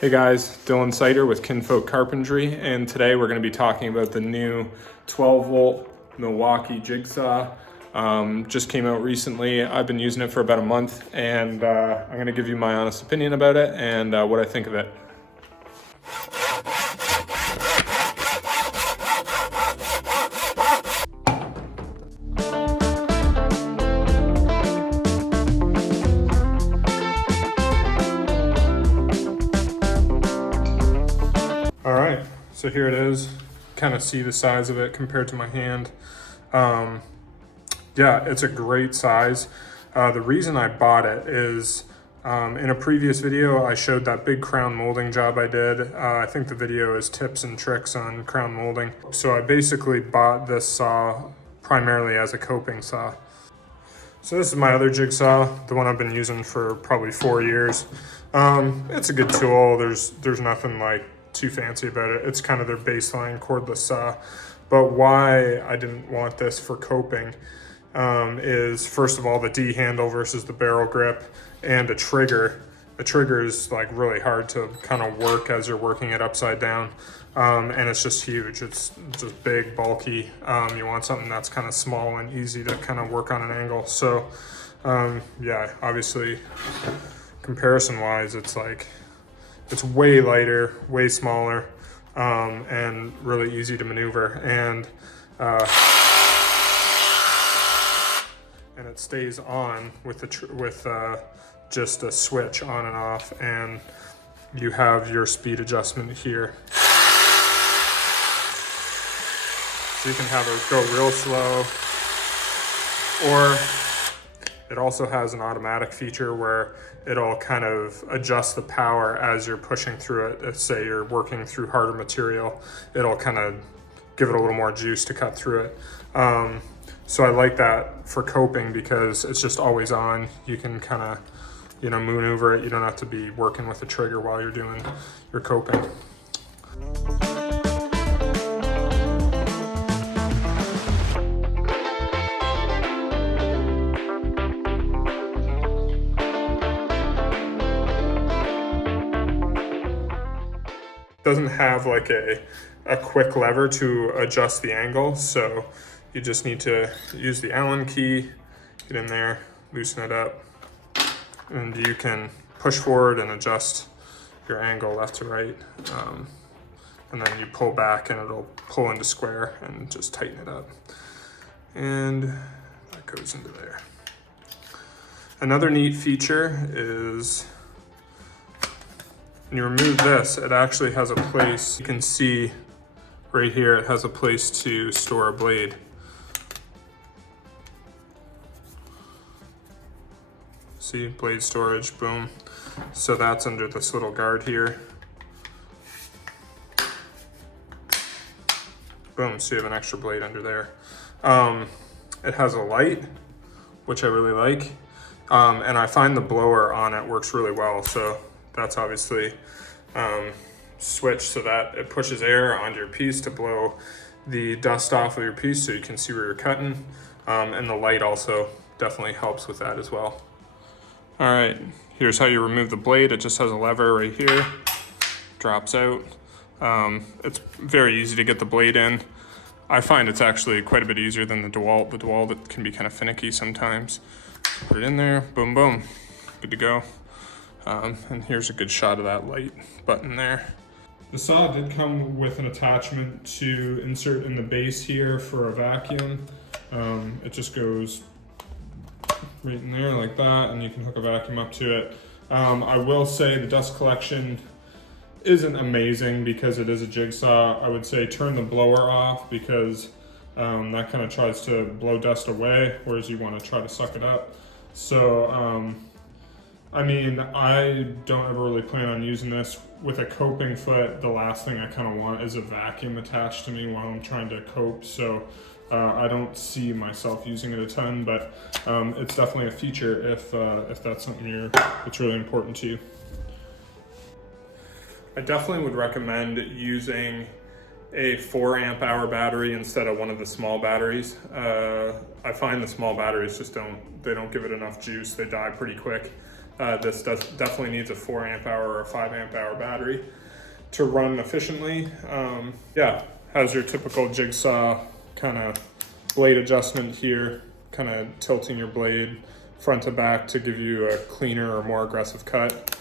Hey guys, Dylan Sider with Kinfolk Carpentry, and today we're going to be talking about the new 12 volt Milwaukee Jigsaw. Just came out recently. I've been using it for about a month, and I'm going to give you my honest opinion about it and what I think of it. All right, so here it is. Kind of see the size of it compared to my hand. Yeah, it's a great size. The reason I bought it is in a previous video, I showed that big crown molding job I did. I think the video is tips and tricks on crown molding. So I basically bought this saw primarily as a coping saw. So this is my other jigsaw, the one I've been using for probably 4 years. It's a good tool. There's nothing like too fancy about it. It's kind of their baseline cordless saw. But why I didn't want this for coping is, first of all, the D handle versus the barrel grip and a trigger. The trigger is like really hard to kind of work as you're working it upside down. And it's just huge. It's just big, bulky. You want something that's kind of small and easy to kind of work on an angle. So yeah, obviously comparison wise, it's way lighter, way smaller, and really easy to maneuver. And it stays on with just a switch on and off, and you have your speed adjustment here. So you can have it go real slow, or it also has an automatic feature where it'll kind of adjust the power as you're pushing through it. If, say, you're working through harder material, it'll kind of give it a little more juice to cut through it. So I like that for coping because it's just always on. You can kind of, maneuver it. You don't have to be working with the trigger while you're doing your coping. Doesn't have like a quick lever to adjust the angle, so you just need to use the Allen key, get in there, loosen it up, and you can push forward and adjust your angle left to right, and then you pull back and it'll pull into square and just tighten it up, and that goes into there. Another neat feature is when you remove this, it actually has a place. You can see right here, it has a place to store a blade. See, blade storage, boom. So that's under this little guard here. Boom, so you have an extra blade under there. It has a light, which I really like. And I find the blower on it works really well. So that's obviously switched so that it pushes air onto your piece to blow the dust off of your piece so you can see where you're cutting. And the light also definitely helps with that as well. All right, here's how you remove the blade. It just has a lever right here, drops out. It's very easy to get the blade in. I find it's actually quite a bit easier than the DeWalt. The DeWalt, it can be kind of finicky sometimes. Put it in there, boom, boom, good to go. And here's a good shot of that light button there. The saw did come with an attachment to insert in the base here for a vacuum. It just goes right in there like that, and you can hook a vacuum up to it. I will say the dust collection isn't amazing because it is a jigsaw. I would say turn the blower off because that kind of tries to blow dust away, whereas you want to try to suck it up. So, I mean, I don't ever really plan on using this. With a coping foot, the last thing I kind of want is a vacuum attached to me while I'm trying to cope. So I don't see myself using it a ton, but it's definitely a feature if that's something that's really important to you. I definitely would recommend using a 4 amp hour battery instead of one of the small batteries. I find the small batteries just don't give it enough juice. They die pretty quick. This definitely needs a 4 amp hour or a 5 amp hour battery to run efficiently. Yeah, has your typical Jigsaw kind of blade adjustment here, kind of tilting your blade front to back to give you a cleaner or more aggressive cut.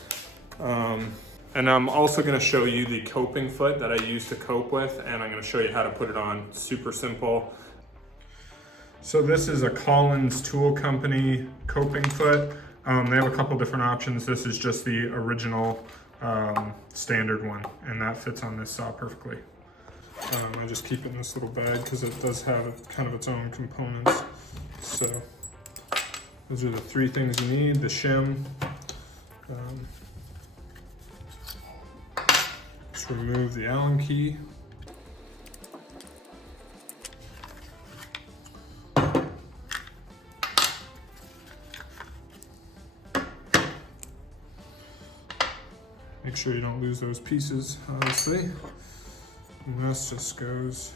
And I'm also going to show you the coping foot that I use to cope with, and I'm going to show you how to put it on. Super simple. So this is a Collin's Tool Company coping foot. They have a couple different options. This is just the original standard one, and that fits on this saw perfectly. I just keep it in this little bag because it does have kind of its own components. So those are the 3 things you need: the shim. Just remove the Allen key. Make sure you don't lose those pieces, obviously. And this just goes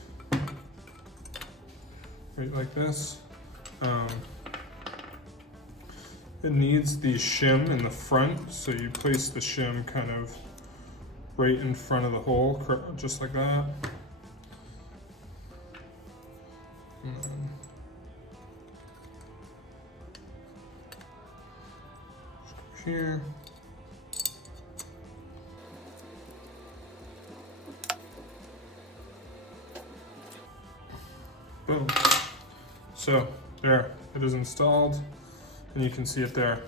right like this. It needs the shim in the front, so you place the shim kind of right in front of the hole, just like that. Here. Boom. So there, it is installed, and you can see it there.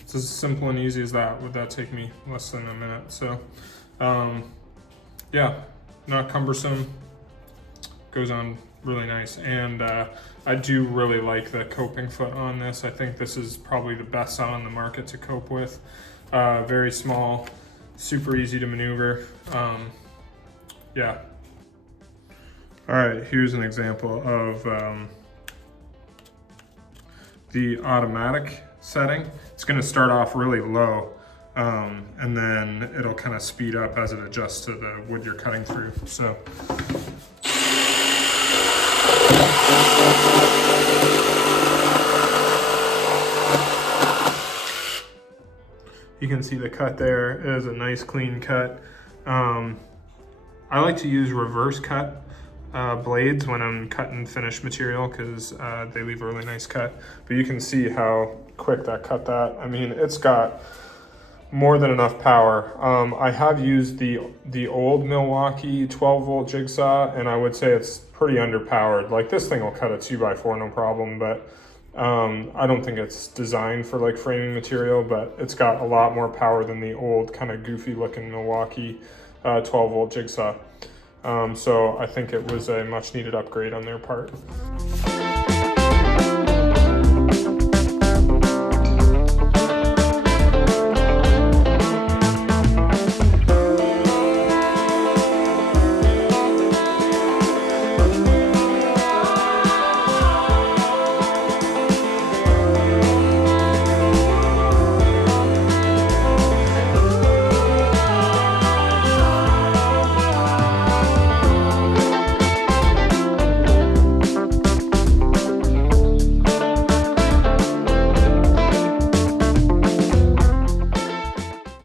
It's as simple and easy as that. Would that take me less than a minute? So yeah, not cumbersome, goes on really nice. And I do really like the coping foot on this. I think this is probably the best saw on the market to cope with. Very small, super easy to maneuver. Yeah. All right, here's an example of the automatic setting. It's gonna start off really low, and then it'll kind of speed up as it adjusts to the wood you're cutting through. So. You can see the cut there. It is a nice clean cut. I like to use reverse cut blades when I'm cutting finished material because they leave a really nice cut. But you can see how quick that cut that. I mean, it's got more than enough power. I have used the old Milwaukee 12-volt Jigsaw, and I would say it's pretty underpowered. Like, this thing will cut a 2x4 no problem, but I don't think it's designed for like framing material, but it's got a lot more power than the old kind of goofy looking Milwaukee 12-volt Jigsaw. So I think it was a much needed upgrade on their part.